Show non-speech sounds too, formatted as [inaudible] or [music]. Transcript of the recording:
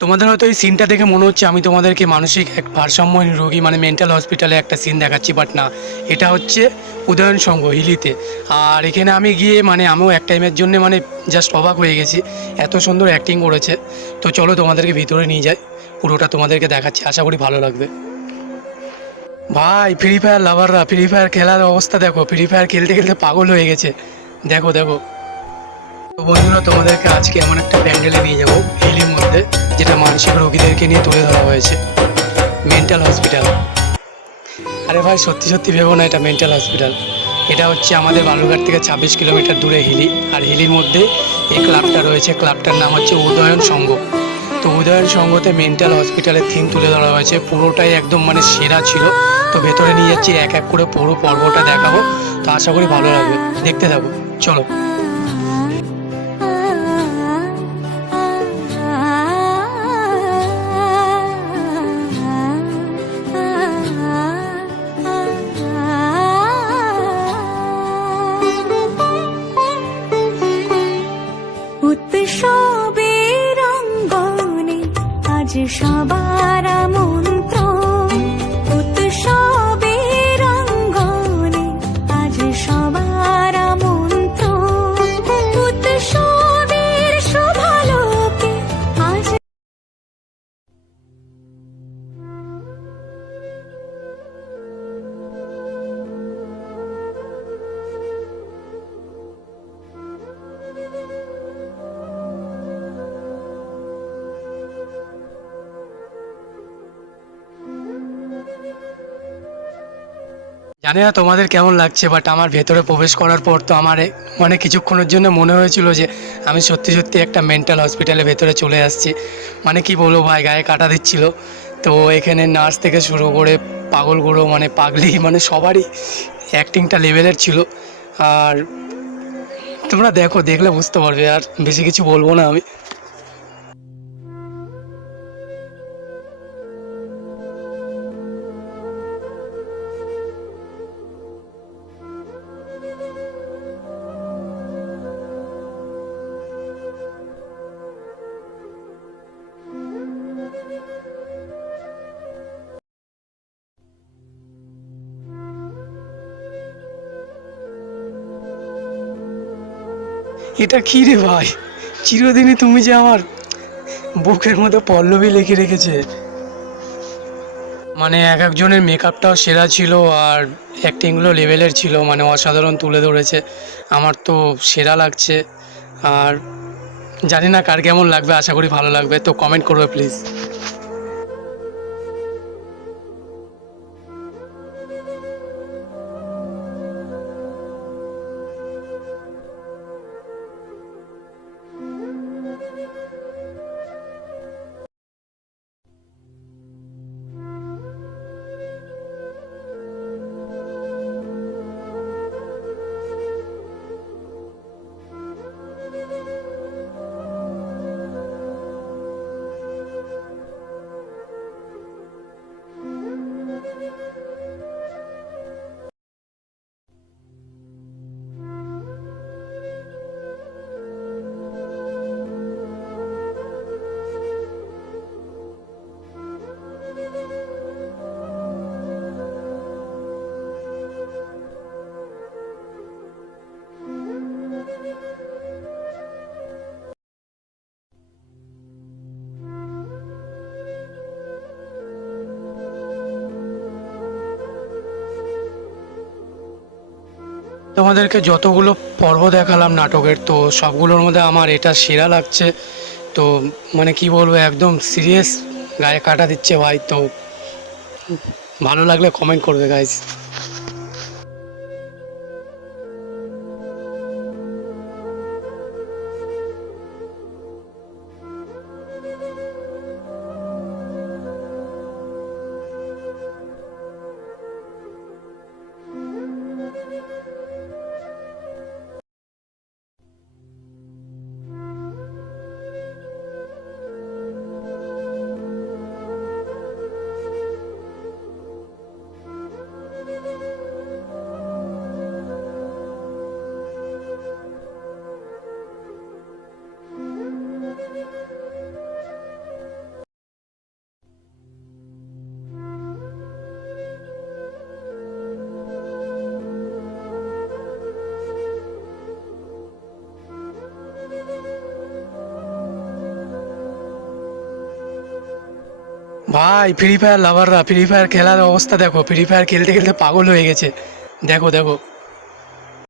তোমাদের হয়তো এই সিনটা দেখে মনে হচ্ছে আমি তোমাদেরকে মানসিক এক ভারসাম্যহীন রোগী মানে মেন্টাল হসপিটালে একটা সিন দেখাচ্ছি বাট না। এটা হচ্ছে উদয়ন সংঘ, হিলিতে। আর এখানে আমি গিয়ে মানে আমিও এক টাইমের জন্য মানে জাস্ট অবাক হয়ে গেছি, এত সুন্দর অ্যাক্টিং করেছে। তো চলো তোমাদেরকে ভিতরে নিয়ে যাই, পুরোটা তোমাদেরকে দেখাচ্ছি, আশা করি ভালো লাগবে। ভাই ফ্রি ফায়ার লাভাররা ফ্রি ফায়ার খেলার অবস্থা দেখো ফ্রি ফায়ার খেলতে খেলতে পাগল হয়ে গেছে। দেখো দেখো। তো বন্ধুরা, তোমাদেরকে আজকে এমন একটা প্যান্ডেলে নিয়ে যাব, হিলির মধ্যে। যেটা মানসিক রোগীদেরকে নিয়ে তুলে ধরা হয়েছে। মেন্টাল হসপিটাল আরে ভাই, সত্যি সত্যি ভেবো না, এটা মেন্টাল হসপিটাল এটা হচ্ছে আমাদের বালুরঘাট থেকে ছাব্বিশ কিলোমিটার দূরে হিলি। আর হিলির মধ্যে এই ক্লাবটা রয়েছে। ক্লাবটার নাম হচ্ছে উদয়ন সংঘ। তো উদয়ন সংঘতে মেন্টাল হসপিটালের থিম তুলে ধরা হয়েছে। পুরোটাই একদম মানে সেরা ছিল। তো ভেতরে নিয়ে যাচ্ছি, এক এক করে পুরো পর্বটা দেখাবো। তো আশা করি ভালো লাগবে। দেখতে থাকো। চলো। উৎসবের অঙ্গনে আজ সবার জানি না তোমাদের কেমন লাগছে বাট আমার ভেতরে প্রবেশ করার পর তো আমার মানে কিছুক্ষণের জন্য মনে হয়েছিল যে আমি সত্যি সত্যি একটা মেন্টাল হসপিটালের ভেতরে চলে আসছি। মানে কি বলব ভাই, গায়ে কাটা দিচ্ছিল। তো এখানে নার্স থেকে শুরু করে পাগলগুলো মানে পাগলি [laughs] মানে সবারই অ্যাক্টিংটা লেভেলের ছিল। আর তোমরা দেখো, দেখলে বুঝতে পারবে, আর বেশি কিছু বলব না আমি। এটা কি রে ভাই? চিরদিনই তুমি যে আমার বুকের মধ্যে পল্লবী লিখে রেখেছে। মানে এক একজনের মেকআপটাও সেরা ছিল আর অ্যাক্টিংগুলো লেভেলের ছিল মানে অসাধারণ তুলে ধরেছে। আমার তো সেরা লাগছে। আর জানি না কার কেমন লাগবে, আশা করি ভালো লাগবে। তো কমেন্ট করবে প্লিজ তোমাদেরকে যতগুলো পর্ব দেখালাম, নাটকের, তো সবগুলোর মধ্যে আমার এটা সেরা লাগছে। তো মানে কি বলব, একদম সিরিয়াস গায়ে কাটা দিচ্ছে ভাই, তো ভালো লাগলে কমেন্ট করবে গাইজ ভাই ফ্রি ফায়ার লাভাররা ফ্রি ফায়ার খেলার অবস্থা দেখো। ফ্রি ফায়ার খেলতে খেলতে পাগল হয়ে গেছে। দেখো দেখো।